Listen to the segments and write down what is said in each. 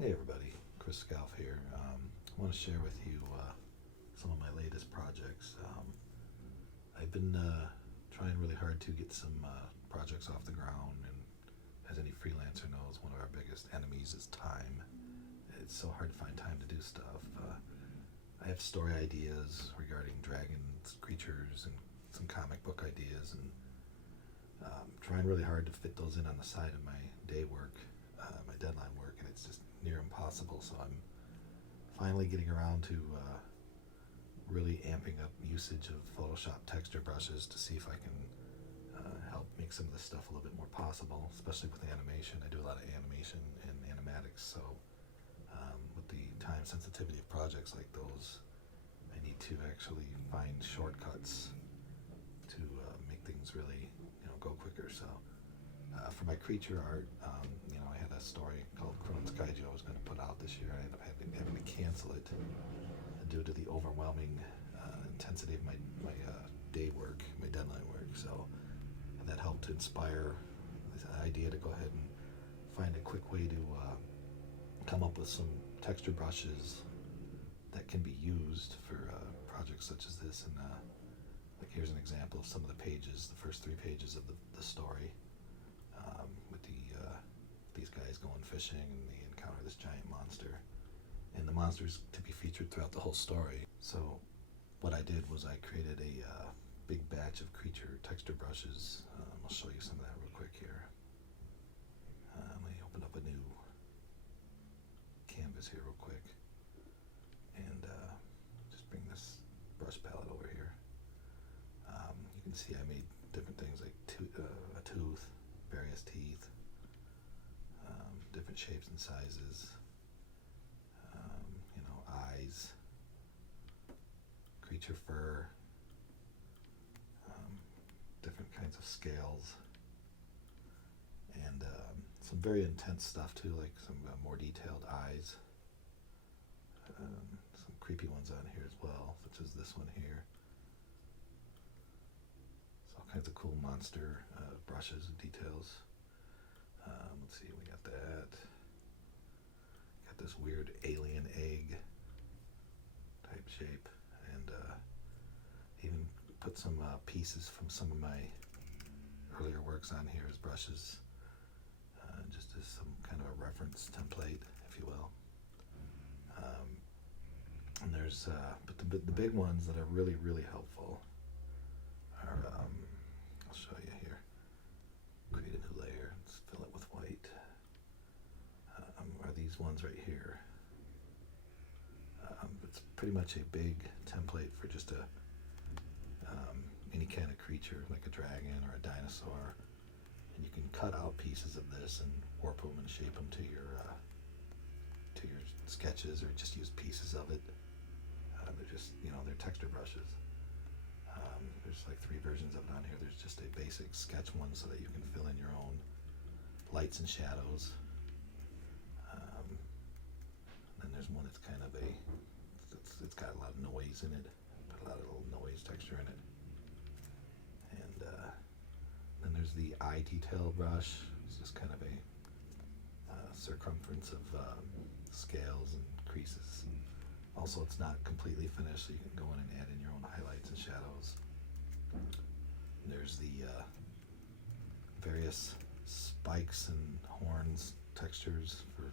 Hey everybody, Chris Scalf here. I want to share with you some of my latest projects. I've been trying really hard to get some projects off the ground, and as any freelancer knows, one of our biggest enemies is time. It's so hard to find time to do stuff. I have story ideas regarding dragons, creatures, and some comic book ideas, and trying really hard to fit those in on the side of my day work, my deadline work, and it's just near impossible. So I'm finally getting around to really amping up usage of Photoshop texture brushes to see if I can help make some of this stuff a little bit more possible, especially with animation. I do a lot of animation and animatics, so with the time sensitivity of projects like those, I need to actually find shortcuts to make things really, go quicker. So for my creature art, I had a story called Crohn's Kaiju I was going to put out this year. I ended up having to cancel it due to the overwhelming intensity of my day work, my deadline work. So that helped to inspire this idea to go ahead and find a quick way to come up with some texture brushes that can be used for projects such as this. And like here's an example of some of the pages, the first three pages of the story, with these guys going fishing and they encounter this giant monster. And the monster's to be featured throughout the whole story. So what I did was I created a big batch of creature texture brushes. I'll show you some of that real quick here. Let me open up a new canvas here real quick and just bring this brush palette over here. You can see I made different things like a tooth, various teeth, different shapes and sizes, eyes, creature fur, different kinds of scales, and some very intense stuff too, like some more detailed eyes, some creepy ones on here as well, such as this one here. So all kinds of cool monster brushes and details. Let's see, we got that. Got this weird alien egg type shape, and even put some pieces from some of my earlier works on here as brushes, just as some kind of a reference template, if you will. And there's, but the big ones that are really, really helpful are, I'll show you here. Create a new layer, let's fill it with white. Are these ones right here. It's pretty much a big template for just any kind of creature, like a dragon or a dinosaur, and you can cut out pieces of this and warp them and shape them to your sketches, or just use pieces of it. They're just, they're texture brushes. There's like three versions of it on here. There's just a basic sketch one so that you can fill in your own lights and shadows. Then there's one that's kind of it's got a lot of noise in it, put a lot of little noise texture in it. And then there's the eye detail brush. It's just kind of a circumference of scales and creases. Also, it's not completely finished, so you can go in and add in your own highlights and shadows. And there's the various spikes and horns textures for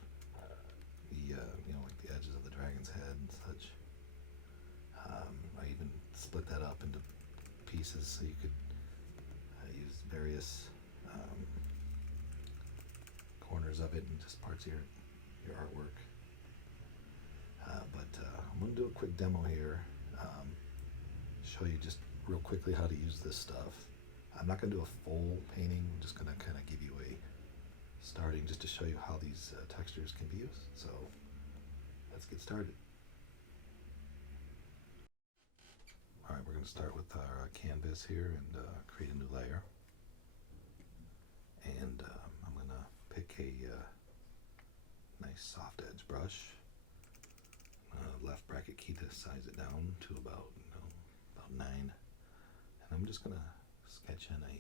the like the edges of the dragon's head and such. I even split that up into pieces so you could use various corners of it and just parts of your artwork. But I'm going to do a quick demo here, show you just real quickly how to use this stuff. I'm not going to do a full painting, I'm just going to kind of give you a starting just to show you how these textures can be used. So let's get started. Alright, we're going to start with our canvas here and create a new layer. And I'm going to pick a nice soft edge brush. Left bracket key to size it down to about 9. And I'm just going to sketch in a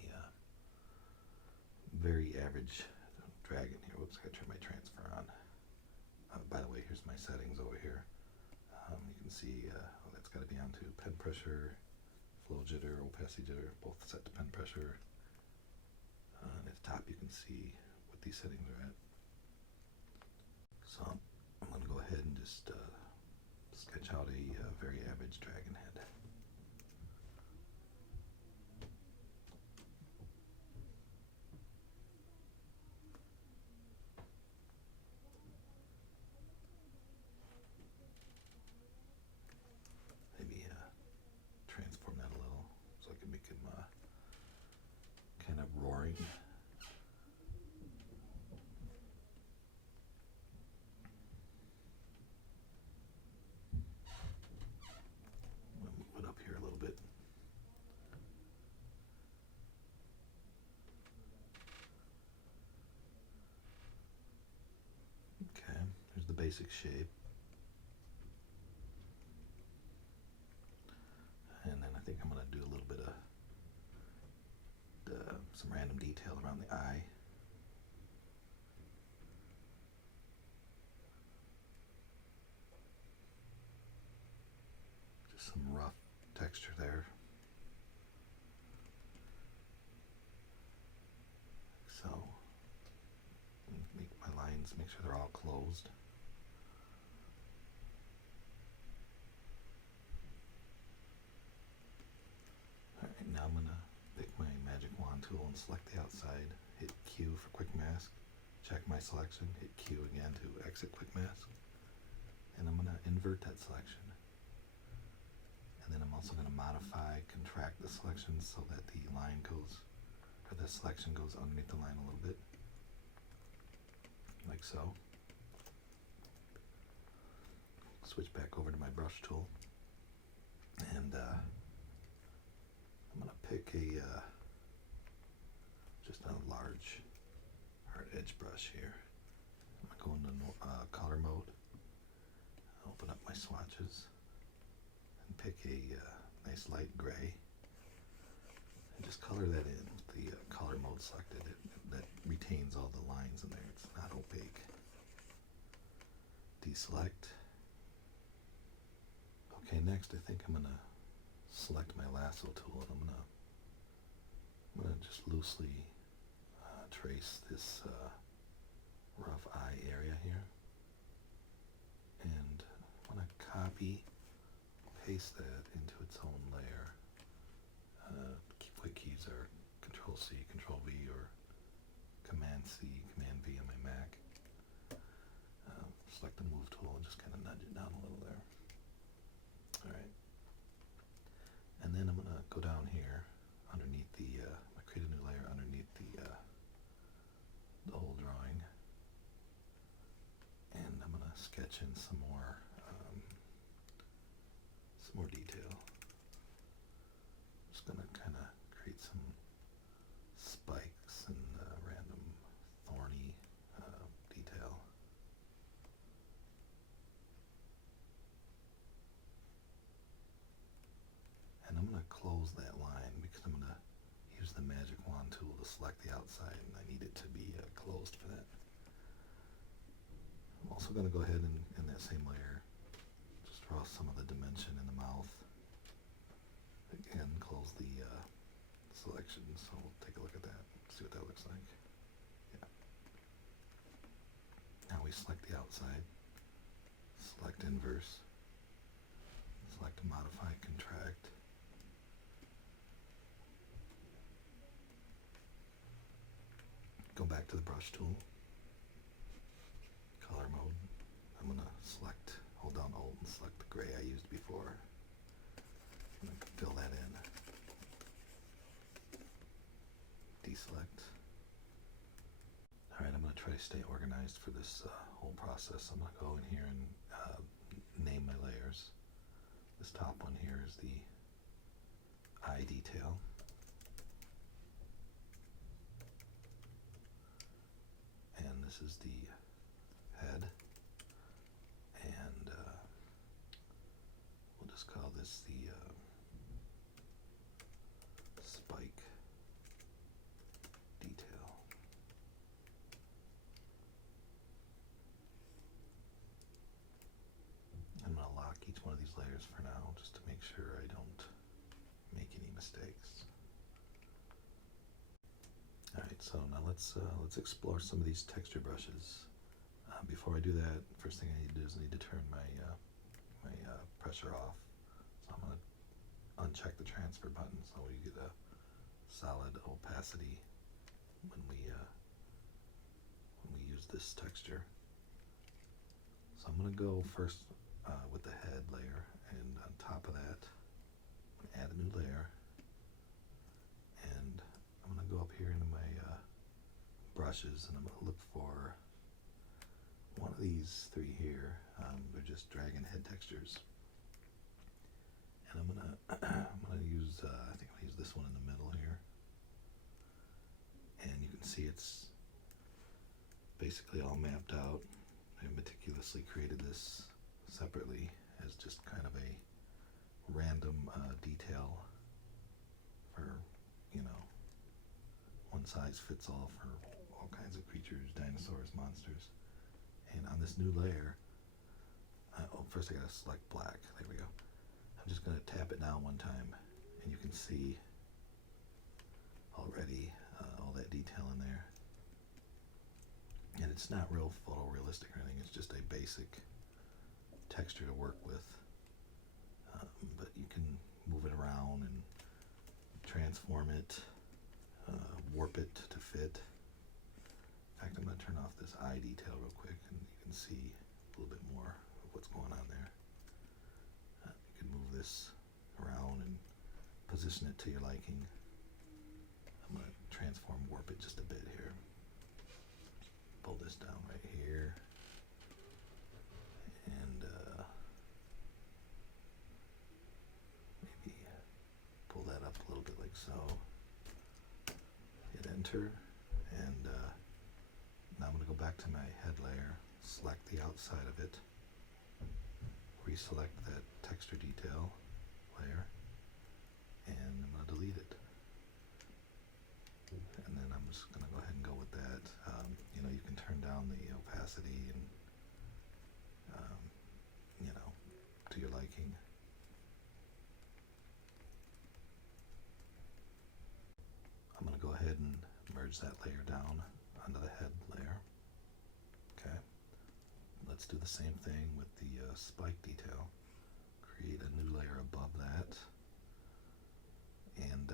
very average dragon here. Whoops, I gotta turn my transfer on. A see that's got to be on to pen pressure, flow jitter, opacity jitter, both set to pen pressure. And at the top you can see what these settings are at. So I'm going to go ahead and just sketch out a very average dragon head. Maybe transform that a little so I can make him kind of roaring. Move it up here a little bit. Okay, here's the basic shape. And then I think I'm going to do a little bit of some random detail around the eye. Just some rough texture there. Like so. Make my lines, make sure they're all closed. Alright, now I'm going to pick my magic wand tool and select the outside, hit Q for quick mask, check my selection, hit Q again to exit quick mask, and I'm going to invert that selection. And then I'm also going to modify, contract the selection so that the line goes, or the selection goes underneath the line a little bit, like so. Switch back over to my brush tool, and I'm going to pick just a large hard edge brush here. I'm going to go into color mode, open up my swatches, and pick a nice light gray, and just color that in with the color mode selected. That retains all the lines in there, it's not opaque. Deselect. Okay, next I think I'm going to select my lasso tool, and I'm going to just loosely trace this rough eye area here, and I'm going to copy, paste that into its own layer. Quick keys are Control C, Control V, or Command C, Command V on my Mac. Select the move tool and just kind of nudge it down a little there. Alright. And then I'm going to go down here underneath create a new layer underneath the whole drawing. And I'm going to sketch in some more detail. Just going to kind of create some spikes and random thorny detail. And I'm going to close that line because I'm going to use the magic wand tool to select the outside, and I need it to be closed for that. I'm also going to go ahead and in that same layer just draw some of the dimension in the mouth. Again, close the selection, so we'll take a look at that, see what that looks like. Yeah. Now we select the outside, select inverse, select modify, contract. Go back to the brush tool, color mode. I'm going to select, hold down Alt and select the gray I used before. I'm going to fill that in. Deselect. Alright, I'm going to try to stay organized for this whole process. I'm going to go in here and name my layers. This top one here is the eye detail. And this is the head, and we'll just call this the spike detail. I'm going to lock each one of these layers layers for now, just to make sure I don't make any mistakes. Alright, so now let's explore some of these texture brushes. Before I do that, first thing I need to do is I need to turn my pressure off. So I'm going to uncheck the transfer button so we get a solid opacity when we use this texture. So I'm going to go first with the head layer, and on top of that, I'm going to add a new layer, and I'm going to go up here into my brushes, and I'm going to look for one of these three here. They're just dragon head textures, and I'm gonna use I think I'll use this one in the middle here, and you can see it's basically all mapped out. I meticulously created this separately as just kind of a random detail for, one size fits all for all kinds of creatures, dinosaurs, monsters. And on this new layer, first I gotta select black. There we go. I'm just gonna tap it down one time, and you can see already all that detail in there. And it's not real photorealistic or anything. It's just a basic texture to work with. But you can move it around and transform it, warp it to fit. In fact, I'm going to turn off this eye detail real quick, and you can see a little bit more of what's going on there. You can move this around and position it to your liking. I'm going to transform, warp it just a bit here. Pull this down right here, and maybe pull that up a little bit like so. Hit enter, and now I'm going to go back to my head layer, select the outside of it, reselect that texture detail layer, and I'm going to delete it. And then I'm just going to go ahead and go with that. You can turn down the opacity and, to your liking. I'm going to go ahead and merge that layer down onto the head layer. Okay. Let's do the same thing with the spike detail. Create a new layer above that. And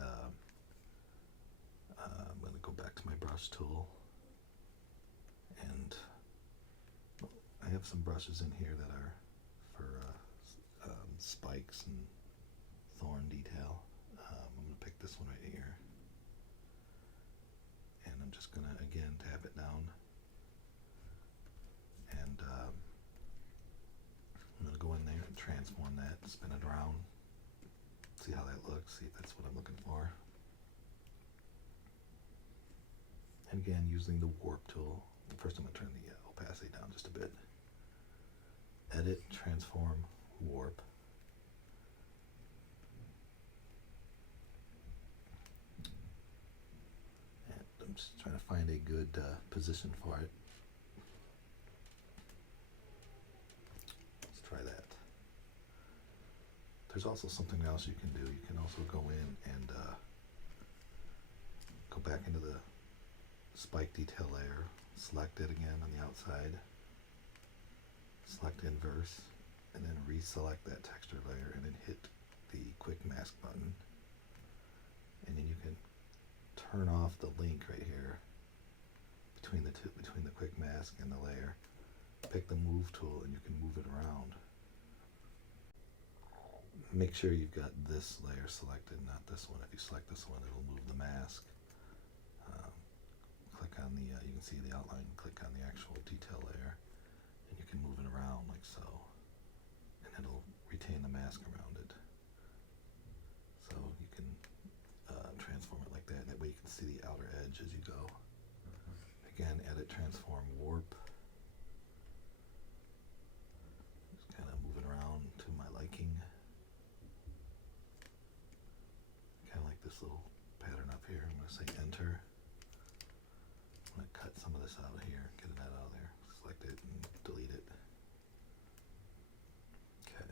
I'm going to go back to my brush tool. And I have some brushes in here that are for spikes and thorn detail. I'm going to pick this one right here. And I'm just going to, again, tap it down. And I'm going to go in there and transform that, spin it around, see how that looks, see if that's what I'm looking for. And again, using the warp tool. First I'm going to turn the opacity down just a bit. Edit, transform, warp. And I'm just trying to find a good position for it. Let's try that. There's also something else you can do. You can also go in and go back into the spike detail layer, select it again on the outside, select inverse, and then reselect that texture layer, and then hit the quick mask button. And then you can turn off the link right here between the two, between the quick mask and the layer. Pick the move tool, and you can move it around. Make sure you've got this layer selected, not this one. If you select this one, it'll move the mask. Click on the, you can see the outline, click on the actual detail layer, and you can move it around like so, and it'll retain the mask around it. So you can transform it like that, and that way you can see the outer edge as you go. Again, edit, transform, warp. Just kind of move it around to my liking. Kind of like this little pattern up here. I'm going to say enter. I'm going to cut some of this out of here, get that out of there, select it and delete it. Okay.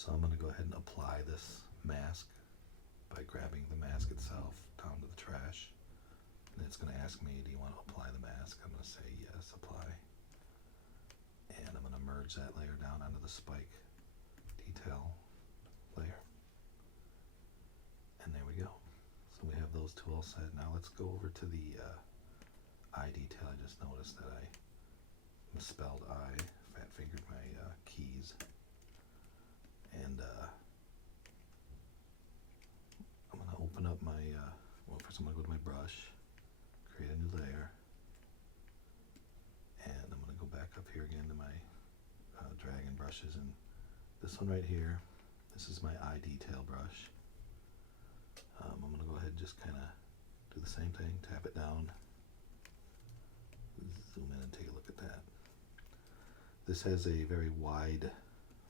So I'm going to go ahead and apply this mask by grabbing the mask itself down to the trash. And it's going to ask me, do you want to apply the mask? I'm going to say yes, apply. And I'm going to merge that layer down onto the spike detail layer. And there we go. So we have those two all set. Now let's go over to the eye detail. I just noticed that I misspelled eye, fat fingered my keys. And I'm going to open up my, well, first I'm going to go to my brush, create a new layer, and I'm going to go back up here again to my drag and brushes, and this one right here, this is my eye detail brush. I'm going to go ahead and just kind of do the same thing, tap it down, zoom in and take a look at that. This has a very wide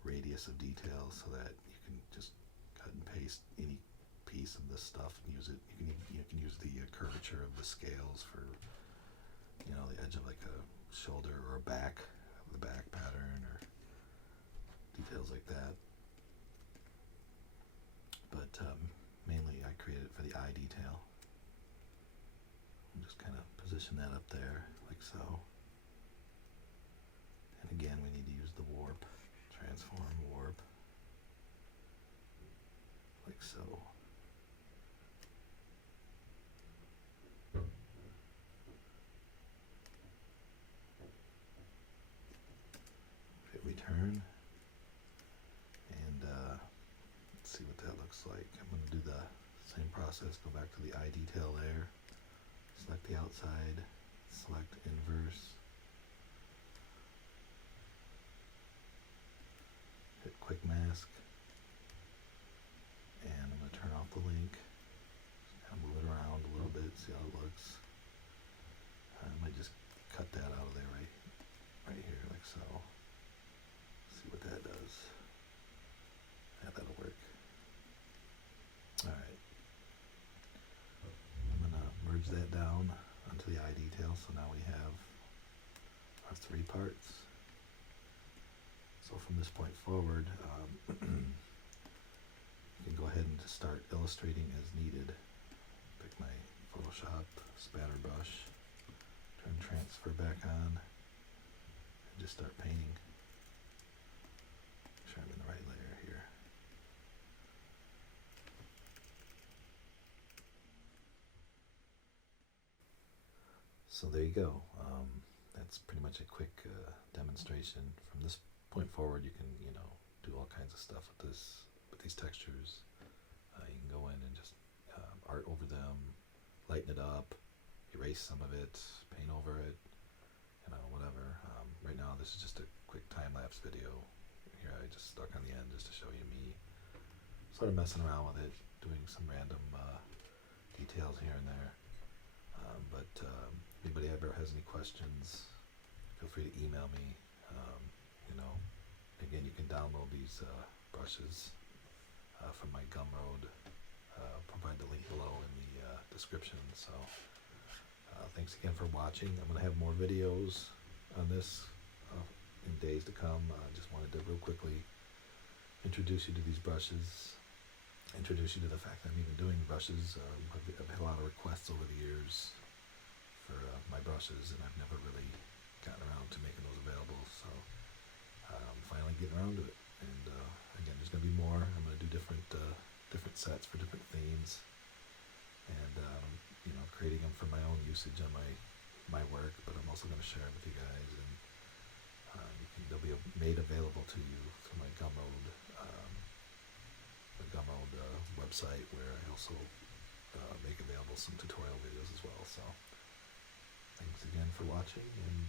radius of detail so that you can just cut and paste any piece of this stuff and use it. You can use the curvature of the scales for, you know, the edge of like a shoulder or a back, the back pattern or details like that. But mainly I created it for the eye detail. And just kind of position that up there like so. And again, we need to use the warp. Transform, warp, like so. Hit return, and let's see what that looks like. I'm going to do the same process, go back to the eye detail layer, select the outside, select inverse, hit quick mask, and I'm going to turn off the link, kind of move it around a little bit, see how it looks. I might just cut that out of there right here, like so. See what that does. Yeah, that'll work. Alright. I'm going to merge that down onto the eye detail, so now we have our three parts. So from this point forward, you can go ahead and just start illustrating as needed. Pick my Photoshop spatter brush, turn transfer back on, and just start painting. Make sure I'm in the right layer here. So there you go. That's pretty much a quick demonstration. From this point forward, you can, you know, do all kinds of stuff with this, with these textures. You can go in and just art over them, lighten it up, erase some of it, paint over it, you know, whatever. Right now, this is just a quick time-lapse video. Here I just stuck on the end just to show you me sort of messing around with it, doing some random details here and there. But anybody ever has any questions, feel free to email me. You know, again, you can download these brushes from my Gumroad. Provide the link below in the description. So thanks again for watching. I'm going to have more videos on this in days to come. I just wanted to real quickly introduce you to these brushes, introduce you to the fact that I'm even doing brushes. I've had a lot of requests over the years for my brushes, and I've never really gotten around to making those available. So I'm finally getting around to it. And again, there's going to be more. I'm going to do different sets for different themes, and you know, creating them for my own usage on my work. But I'm also going to share them with you guys, and they'll be made available to you through my Gumroad, the Gumroad website, where I also make available some tutorial videos as well. So thanks again for watching, and